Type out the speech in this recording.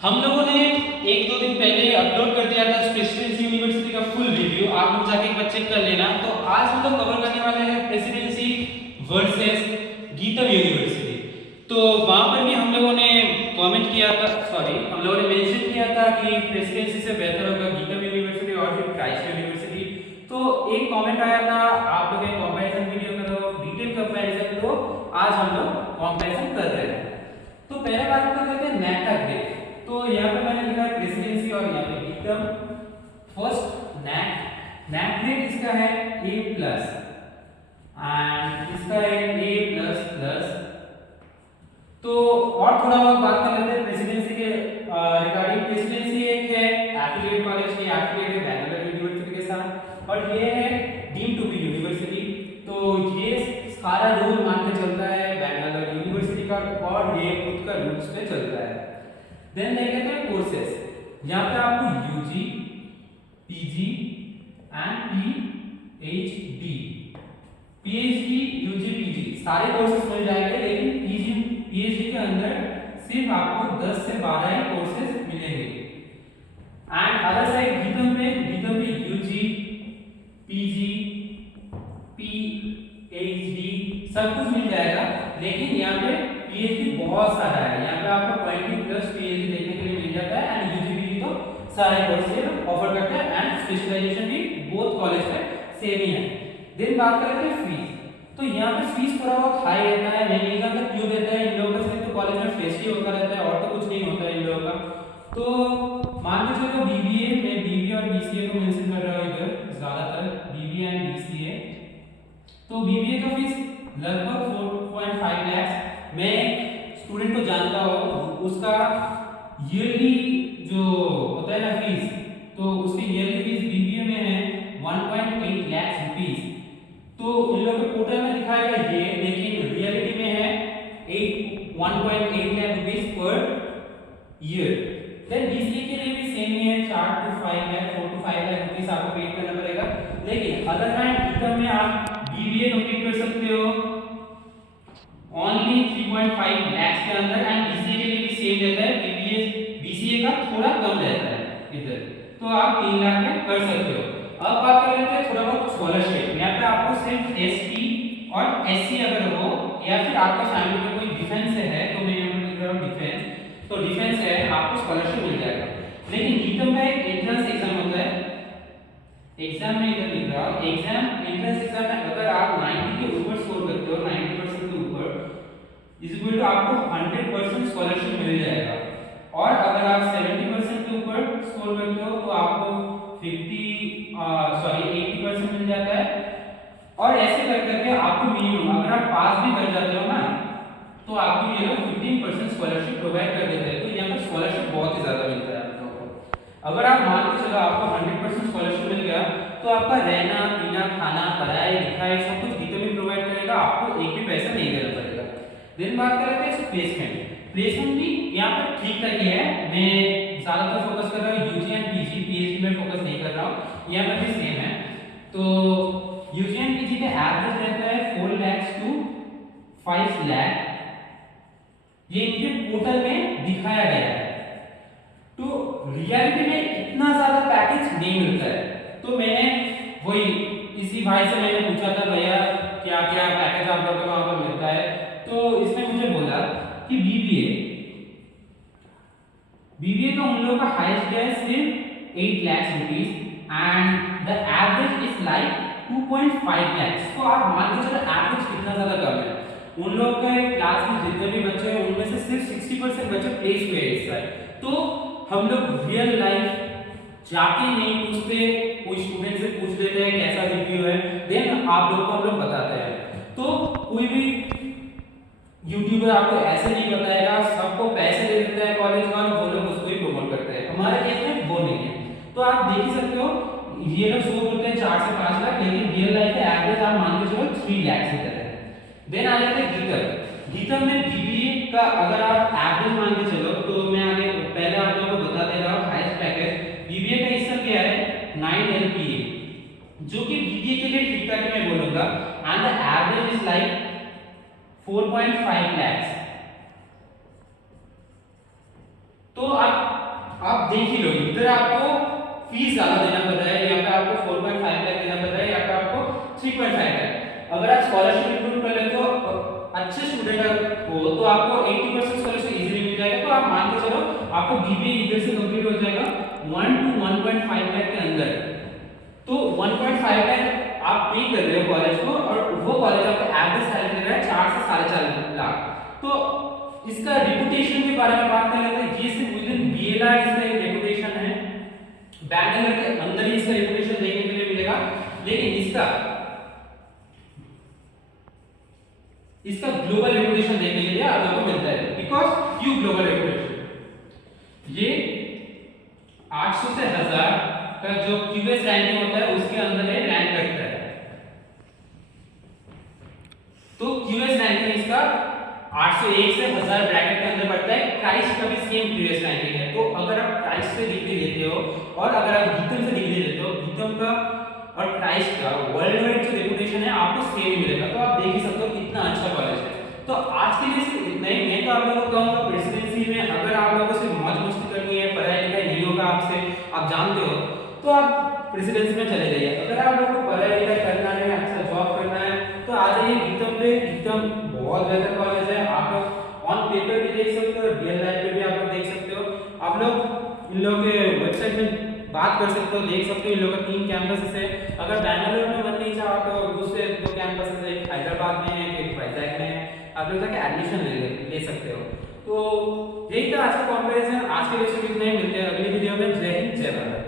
हम लोगों ने एक दो दिन पहले अपलोड कर दिया था प्रेसिडेंसी यूनिवर्सिटी का फुल रिव्यू, आप लोग जाके एक बार चेक कर लेना। तो आज हम लोग कवर करने वाले हैं प्रेसिडेंसी वर्सेस गीतम यूनिवर्सिटी। तो वहां पर भी हम लोगों ने कमेंट किया था, सॉरी हम लोगों ने मेंशन किया था कि प्रेसिडेंसी से बेहतर होगा गीतम यूनिवर्सिटी और फिर क्राइस्ट यूनिवर्सिटी। तो एक कमेंट आया था, आप लोग एक कंपैरिजन वीडियो करो, डिटेल कंपैरिजन करो। आज हम लोग कंपैरिजन कर रहे हैं। तो पहले बात कर लेते हैं नैक का ग्रेड। तो यहाँ पे मैंने लिखा है प्रेसिडेंसी और यहाँ पे गीतम। फर्स्ट नैक, नैक ग्रेड इसका है A+ एंड इसका है A++। तो और थोड़ा बहुत बात कर लेते हैं प्रेसिडेंसी के रिगार्डिंग। प्रेसिडेंसी एक है एफिलिएट कॉलेज की, एफिलिएट है बैंगलोर यूनिवर्सिटी के साथ, और ये है डीम टू बी यूनिवर्सिटी। तो ये सारा रूल मान के चलता है बैंगलोर यूनिवर्सिटी का और ये खुद का रूल्स पे चलता है। देन देख लेते हैं कोर्सेस। यहाँ पे आपको UG, PG and PhD, PhD, UG, PG सारे कोर्सेस मिल जाएंगे, लेकिन पीजी पीएचडी के अंदर सिर्फ आपको 10 से 12 ही कोर्सेज मिलेंगे। एंड अदर साइड गीतम पे यूजी, पीजी, पीएचडी सब कुछ मिल जाएगा, लेकिन यहाँ पे पीएचडी बहुत सारा है। यहाँ पे आपको 20+ पीएचडी देखने के लिए मिल जाता है एंड यूजी, पीजी तो सारे कोर्सेज ऑफर करते हैं एंड स्पेशलाइजेशन भी बोथ कॉलेज में सेम ही है। देन बात करते हैं फीस। तो यहाँ पे फीस थोड़ा बहुत हाई रहता है, मैं नहीं जानता क्यों देता है। इन लोगों का सिर्फ तो कॉलेज में फेस्ट ही होता रहता है और तो कुछ नहीं होता है इन लोगों का। तो मान के चलो बीबीए, मैं बीबीए और बीसीए को मेंशन कर रहा हूँ इधर ज्यादातर, बीबीए एंड बीसीए। तो बीबीए का फीस लगभग 4.5 लाख। मैं स्टूडेंट को जानता हूँ, उसका ईयरली जो होता है ना फीस, तो उसकी ईयरली फीस बीबीए में है 1.8 लाख रुपीस। तो इन लोगों के पोर्टल में दिखाएगा ये, लेकिन रियलिटी में है 1.8 lakh rupees per year. Then BCA के लिए भी सेम ही है, 4 to 5 lakh, 4 to 5 lakh rupees आपको पे करना पड़ेगा। लेकिन अदर हैंड गीतम में आप बीबीए कंप्लीट कर सकते हो ओनली 3.5 लाख के अंदर एंड बीसीए के लिए भी सेम रहता है। बीसीए का थोड़ा कम रहता है इधर, तो आप 3 लाख में कर सकते हो। अब बात कर लेते हैं थोड़ा बहुत स्कॉलरशिप। यहाँ पे आपको सिर्फ एसटी और एससी अगर हो या फिर आपका फैमिली में कोई डिफेंस से है, तो मैं यहाँ पे लिख रहा हूँ डिफेंस, तो डिफेंस है आपको स्कॉलरशिप मिल जाएगा। लेकिन गीतम का एक एंट्रेंस एग्जाम होता है, एग्जाम में इधर लिख रहा हूँ एग्जाम, एंट्रेंस एग्जाम में अगर आप 90 के ऊपर स्कोर करते हो, 90% के ऊपर, इस इक्वल टू आपको 100% स्कॉलरशिप मिल जाएगा। और अगर आप 70% के ऊपर स्कोर करते हो तो आपको 80% मिल जाता है। और ऐसे कर करके आपको मिनिमम अगर आप पास भी कर जाते हो ना, तो आपको ये लोग 15% स्कॉलरशिप प्रोवाइड कर देते हैं। तो यहाँ पर स्कॉलरशिप बहुत ही ज्यादा मिलता है आप लोगों को। अगर आप मान के चलो आपको 100% स्कॉलरशिप मिल गया, तो आपका रहना, पीना, खाना, पढ़ाई, लिखाई सब कुछ गीतम ही प्रोवाइड करेगा, आपको एक भी पैसा नहीं देना पड़ेगा। देन बात कर लेते हैं प्लेसमेंट। प्लेसमेंट भी यहाँ पर ठीक ठाक ही है, मैं ज्यादातर फोकस कर रहा हूँ यूजी एंड पीजी, पीएचडी में फोकस नहीं कर रहा हूँ, यहाँ पर भी सेम है। तो यूजी एंड पीजी में एवरेज रहता है 4 लाख टू 5 लाख, ये इनके पोर्टल में दिखाया गया है। तो रियलिटी में इतना ज्यादा पैकेज नहीं मिलता है। तो मैंने वही इसी भाई से मैंने पूछा था, भैया क्या क्या पैकेज आप लोगों को वहां पर मिलता है। तो इसने मुझे बोला कि बीबीए का उन लोगों का हाईएस्ट है सिर्फ 8 lakh rupees and the average is like 2.5 lakh. तो आप मान के चलो एवरेज कितना ज्यादा कम है। उन लोग के क्लास में जितने भी बच्चे हैं उनमें से सिर्फ 60% बच्चे प्लेस हुए हैं इस साल। तो हम लोग रियल लाइफ जाके नहीं पूछते, कोई स्टूडेंट से पूछ लेते हैं कैसा रिव्यू है, देन आप लोगों को हम लोग बताते हैं। तो कोई भी यूट्यूबर आपको ऐसे नहीं बताएगा, सबको पैसे दे देता है कॉलेज वाले, वो लोग उसको ही प्रमोट करते हैं। हमारे केस में वो नहीं है। तो आप देख ही सकते हो ये लोग शो करते हैं 4 से 5 लाख, लेकिन रियल लाइफ में एवरेज आप मान के चलो 3 लाख की तरह है। देन आ जाते हैं गीतम। गीतम में बीबीए का अगर आप एवरेज मान के चलो, तो मैं आगे पहले आप लोगों को बता दे रहा हूँ हाईएस्ट पैकेज बीबीए का इस साल क्या है 9 LPA, जो कि बीबीए के लिए ठीक ठाक मैं बोलूंगा, and the average is like 4.5 lakhs। तो आप देख ही लो, इधर आपको फीस ज्यादा देना पड़ रहा है, यहाँ पे आपको 4.5 लाख देना पड़ रहा है, यहाँ पे आपको 3.5 लाख। अगर आप स्कॉलरशिप इंक्लूड कर लेते हो अच्छे स्टूडेंट हो तो आपको 80% स्कॉलरशिप इजीली मिल जाएगा। तो आप मान के चलो आपको बीबीए इधर से कंप्लीट हो जाएगा 1 to 1.5 लाख के अंदर। तो 1.5 लाख आप पे कर रहे हो कॉलेज को, और वो कॉलेज आपको एवरेज सैलरी दे रहा है 4 से 4.5 लाख। तो इसका रेपुटेशन के बारे में बात कर लेते हैं। ये सिर्फ विद इन बीएलआर इसका एक रेपुटेशन है, बैंगलोर के अंदर ही इसका रेपुटेशन देखने के लिए मिलेगा। लेकिन इसका ग्लोबल रेपुटेशन देखने के लिए आप लोगों को मिलता है। बिकॉज क्यों ग्लोबल रेपुटेशन? ये 800 से 1000 का जो क्यूएस रैंकिंग होता है उसके अंदर ये रैंक करता है। तो क्यूएस रैंकिंग इसका 801 से 1000 ब्रैकेट के अंदर पड़ता है। क्राइस्ट का भी सेम क्यूएस रैंकिंग है। तो अगर आप क्राइस्ट से डिग्री लेते हो और अगर आप गीतम से डिग्री लेते हो, गीतम का और क्राइस्ट का वर्ल्ड वाइड जो रेपुटेशन है आपको सेम ही मिलेगा। तो आप देख ही सकते हो कितना अच्छा कॉलेज है। तो आज के लिए सिर्फ इतना ही। मैं तो आप लोगों को कहूंगा प्रेसिडेंसी में अगर आप लोगों को सिर्फ मौज मस्ती करनी है, पढ़ाई लिखाई नहीं होगा आपसे, आप जानते हो, तो आप प्रेसिडेंसी में चले जाइए। अगर आप लोगों को पढ़ाई लिखाई करना है, अच्छा जॉब करना है, तो आ जाइए गीतम पे। गीतम बहुत बेहतर कॉलेज है। आप लोग ऑन पेपर भी देख सकते हो, रियल लाइफ में भी आप लोग देख सकते हो। आप लोग इन लोगों के वेबसाइट में बात कर सकते हो, देख सकते हो। इन लोगों का 3 कैंपस है। अगर बैंगलोर में मन नहीं चाहा तो दूसरे 2 कैंपस है, एक हैदराबाद में है, एक वाइजैक में है। आप लोग जाके एडमिशन ले सकते हो। तो यही था आज का कॉन्फ्रेंस है। आज के लिए सिर्फ इतना ही। मिलते हैं अगली वीडियो में। जय हिंद, जय भारत।